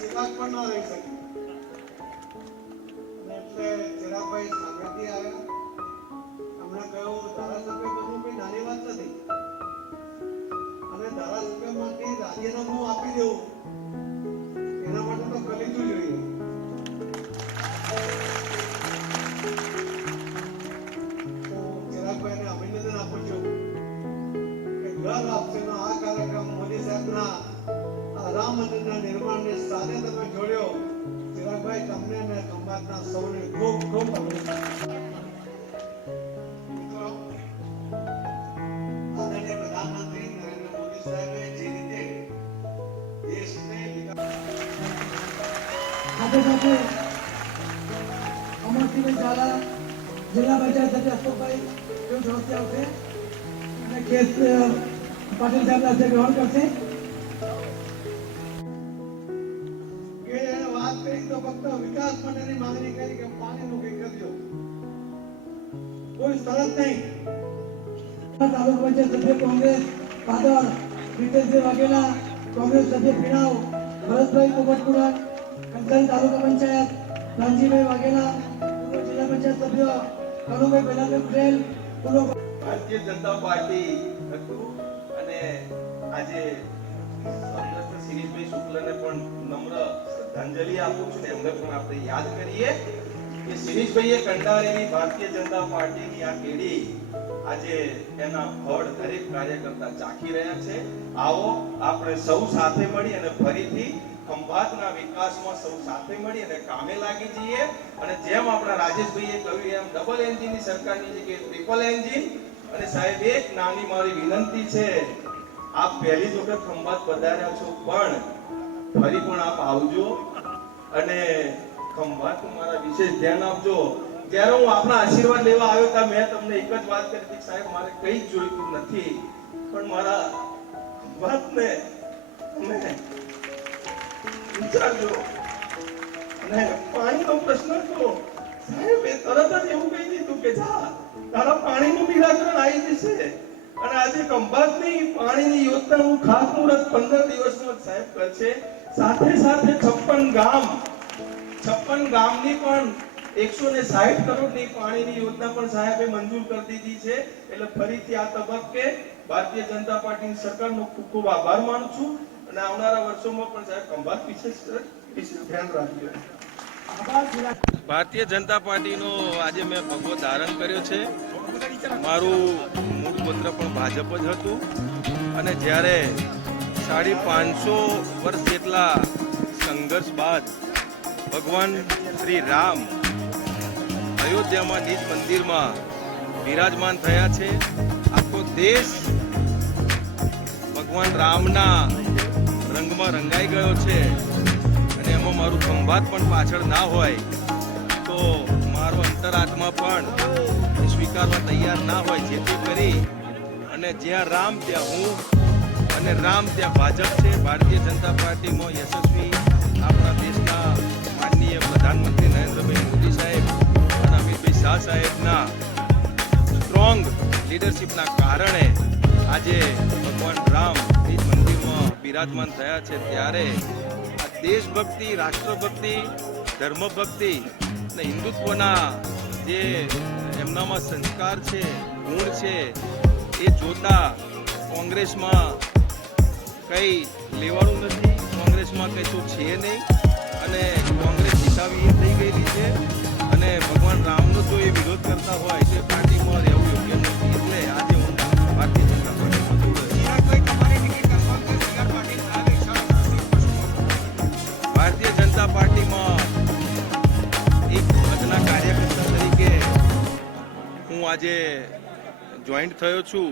વિકાસ પણ ન રહી શકે. એટલે ચિરાગભાઈ સાંગરથી આવ્યા. એમણે કહ્યું, ધારાસભ્ય કઈ નાની વાત નથી. અને ધારાસભ્યમાંથી રાજીનામું આપી દેવું. એના માટે તો કલીજું જોઈએ. રામ મંદિરના નિર્માણની સાથે તમે જોડ્યો. ચિરાગભાઈ તમને અને ખંભાતના સૌને ખૂબ ખૂબ અભિનંદન. મિત્રો આદરણીય પ્રધાનમંત્રી નરેન્દ્ર મોદી સાહેબે જે રીતે દેશને સાથે સાથે અમરસિંહભાઈ ઝાલા જિલ્લા પંચાયત સભ્ય અશોકભાઈ, તેઓ ઝડપથી આવશે. અને કેસ પાટીલ સાહેબના હસ્તે ગ્રહણ કરશે. તો ફક્ત વિકાસ માટેની માંગણી કરી કે પાણીનું કંઈ કરજો. કોઈ શરત નહીં. તાલુકા પંચાયત સભ્ય કોંગ્રેસ પાદર પ્રિતેશભાઈ વાઘેલા, કોંગ્રેસ સભ્ય પીણાવ, ભરતભાઈ પોપટપુરા કંચન તાલુકા પંચાયત, રામજીભાઈ વાઘેલા જિલ્લા પંચાયત સભ્ય, કનુભાઈ બેલાભાઈ પટેલ ભારતીય જનતા પાર્ટી હતું અને આજે સ્વર્ગસ્થ શિરીષભાઈ શુક્લને પણ નમ્ર શ્રદ્ધાંજલિ સૌ સાથે મળી અને કામે લાગી જઈએ. અને જેમ આપણા રાજેશભાઈએ કહ્યું એમ ડબલ એન્જિનની સરકારની જગ્યાએ ટ્રિપલ એન્જિન અને સાહેબ, એક નાની મારી વિનંતી છે આપ પહેલી જ વખત ખંભાત પધાર્યા છો, પણ ફરી પણ આપ આવજો અને ખંભાત મારા વિશેષ ધ્યાન આપજો. જ્યારે હું આપણા આશીર્વાદ લેવા આવ્યો ત્યાં મેં તમને એક જ વાત કરી હતી, સાહેબ, મારે કંઈ જ જોઈતું નથી. પણ મારા ખંભાતને તમે વિચારજો અને પાણીનો પ્રશ્ન તો સાહેબ, એ તરત જ એવું કહી દીધું કે જા, તારા પાણીનું નિરાકરણ આવી જશે. અને આજે ખંભાતની પાણીની યોજનાનું ખાતમુહૂર્ત પંદર દિવસમાં સાહેબ કરશે સાથે સાથે છપ્પન ગામ, છપ્પન ગામની પણ એકસો ને સાહીઠ કરોડની પાણીની યોજના પણ સાહેબે મંજૂર કરી દીધી છે. એટલે ફરીથી આ તબક્કે ભારતીય જનતા પાર્ટીની સરકારનો ખૂબ ખૂબ આભાર માનું છું. અને આવનારા વર્ષોમાં પણ સાહેબ ખંભાત વિશેષ વિશેષ ધ્યાન રાખજો. ભારતીય જનતા પાર્ટીનો આજે મેં ભગવો ધારણ કર્યો છે. મારું મૂળ પત્ર પણ ભાજપ જ હતું. અને જ્યારે સાડી પાંચસો વર્ષ જેટલા સંઘર્ષ બાદ ભગવાન શ્રી રામ અયોધ્યામાં નિજ મંદિરમાં બિરાજમાન થયા છે, આખો દેશ ભગવાન રામના રંગમાં રંગાઈ ગયો છે. અને એમાં મારું ખંભાત પણ પાછળ ના હોય. તો મારો અંતરાત્મા પણ સ્વીકારવા તૈયાર ના હોય જેથી કરી અને જ્યાં રામ ત્યાં હું અને રામ ત્યાં ભાજપ છે, ભારતીય જનતા પાર્ટીમાં યશસ્વી આપણા દેશના માનનીય પ્રધાનમંત્રી નરેન્દ્રભાઈ મોદી સાહેબ અને અમિતભાઈ શાહ સાહેબના સ્ટ્રોંગ લીડરશિપના કારણે આજે ભગવાન રામ નિજ મંદિરમાં બિરાજમાન થયા છે. ત્યારે દેશભક્તિ, રાષ્ટ્રભક્તિ, ધર્મભક્તિ અને હિન્દુત્વના જે એમનામાં સંસ્કાર છે, ગુણ છે, એ જોતા કોંગ્રેસમાં કંઈ લેવાનું નથી. કોંગ્રેસમાં કશું છે નહીં. અને કોંગ્રેસ હું આજે જોઈન્ટ થયો છું.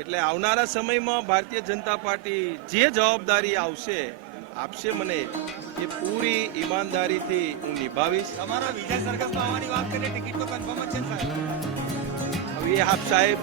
એટલે આવનારા સમયમાં ભારતીય જનતા પાર્ટી જે જવાબદારી આવશે આપશે મને એ પૂરી ઈમાનદારીથી હું નિભાવીશ. તમારા વિજય સરઘસમાં આવવાની વાત કરીએ ટિકિટ તો કન્ફર્મ જ છે સાહેબ. હવે આપ સાહેબ